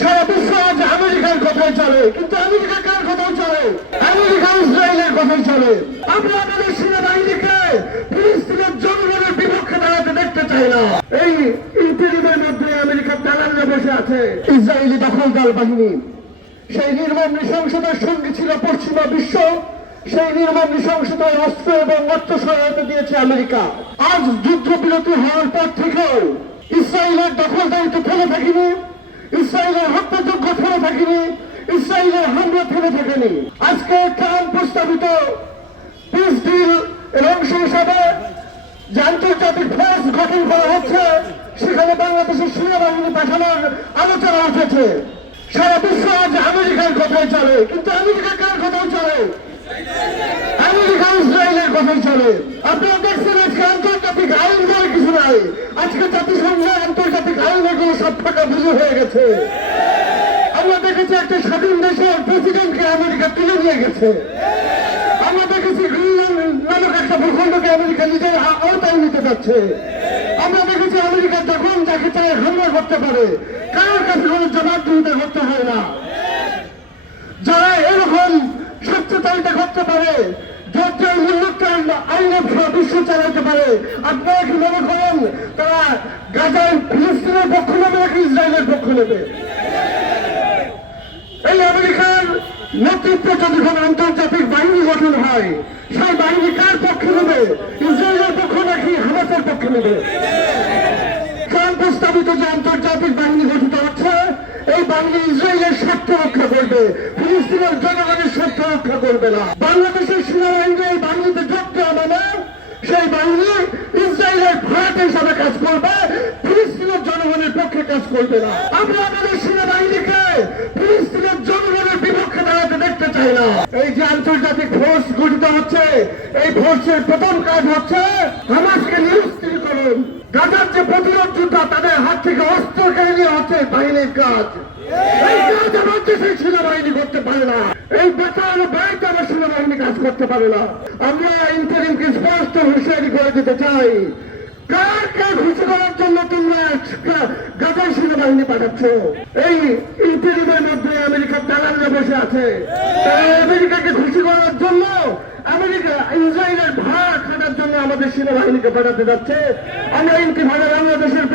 সারা বিশ্ব আজ আমেরিকার কথাই চলে। কিন্তু আমেরিকা কার কথাই চলে? আমেরিকা ইসরায়েলের কথাই চলে। আমরা আমাদের সেনাবাহিনীকে ফিলিস্তিনের জনগণের বিপক্ষে দাঁড়াতে দেখতে চাই না। এই ইন্টারিমের মধ্যে আমেরিকার দালালরা বসে আছে। ইসরায়েলি দখলদার বাহিনী। সেই নির্মম নৃশংসতার সঙ্গে ছিল পশ্চিমা বিশ্ব। সেই নির্মম নৃশংসতায় অস্ত্র এবং অর্থ সহায়তা দিয়েছে আমেরিকা। আজ যুদ্ধবিরতি হওয়ার পর থেকেও ইসরায়েলের দখলদারিত্ব থেমে থাকেনি। ইসরায়েলের হত্যাযোগ্য থেমে থাকেনি, ইসরায়েলের হামলা থেমে থাকেনি। আজকে ট্রাম্প প্রস্তাবিত পিস ডিল এর অংশ হিসাবে যে আন্তর্জাতিক ফোর্স গঠন করা হচ্ছে, সেখানে বাংলাদেশের সেনাবাহিনী পাঠানোর আলোচনা উঠেছে। সারা বিশ্ব আজ আমেরিকার কথাই চলে। কিন্তু আমেরিকা কার কথাই চলে? আমেরিকা ইসরায়েলের কথাই চলে। আপনারা দেখছেন আজকে আন্তর্জাতিক আইন বলে কিছু নাই। আজকে বুঝে হয়ে গেছে। আমরা দেখেছি একটা স্বাধীন দেশের প্রেসিডেন্টকে আমেরিকা তুলে নিয়ে গেছে। আমরা দেখেছি নামক একটা ভূখণ্ডকে আমেরিকা নিজের আওতায় নিতে যাচ্ছে। আমরা দেখেছি আমেরিকা যখন যাকে চায় হামলা করতে পারে কারোর কাছে কোনো জবাবদিহিতা করতে হয় না। যারা এরকম সত্যতাইটা করতে পারে ধৈর্য উন্নতন আইনের বিশ্ব চালাতে পারে। আপনারা কি মনে করেন তারা গাজার ফিলিস্তিনের পক্ষ নেবে নাকি ইসরায়েলের পক্ষ নেবে? এই আমেরিকার নেতৃত্বে যদি কোনো আন্তর্জাতিক বাহিনী গঠন হয়, সেই বাহিনী কার পক্ষে নেবে? ইসরায়েলের পক্ষ নাকি হামাসের পক্ষে নেবে? ট্রাম্প প্রস্তাবিত যে আন্তর্জাতিক বাহিনী গঠিত হচ্ছে, এই বাহিনী ইসরায়েলের স্বার্থ রক্ষা করবে। ফিলিস্তিনের রক্ষা করবে না। বাংলাদেশের সেনাবাহিনী এই বাহিনীতে যোগ দেওয়া মানে সেই বাহিনী ইসরায়েলের ভাড়াট হিসাবে কাজ করবে, ফিলিস্তিনের জনগণের পক্ষে কাজ করবে না। আমরা আমাদের সেনাবাহিনীকে ফিলিস্তিনের জনগণের বিপক্ষে দাঁড়াতে দেখতে চাই না। এই যে আন্তর্জাতিক ফোর্স গঠিত হচ্ছে, এই ফোর্সের প্রথম কাজ হচ্ছে হামাসকে নিরস্ত্রীকরণ গাজার যে প্রতিরোধ যোদ্ধা, তাদের হাত থেকে অস্ত্র কেড়ে নেওয়া হচ্ছে, বাহিনীর কাজ। এই কাজ আমার দেশের সেনাবাহিনী করতে পারে না। এই বাঁচানো বাড়িতে আমার সেনাবাহিনী কাজ করতে পারে না। আমরা ইন্টারিমকে স্পষ্ট হুঁশিয়ারি করে দিতে চাই। কার কার ঘুষি করার জন্য তোমরা গাজার সেনাবাহিনী পাঠাচ্ছ? এই ইন্টারিমের মধ্যে আমেরিকার দালালরা বসে আছে। তারা আমেরিকাকে খুশি করার জন্য আমেরিকা, ইসরায়েলের ভাড়া খাটার জন্য আমাদের সেনাবাহিনীকে পাঠাতে যাচ্ছে। আমরা ইন্তিফাদা বাংলাদেশের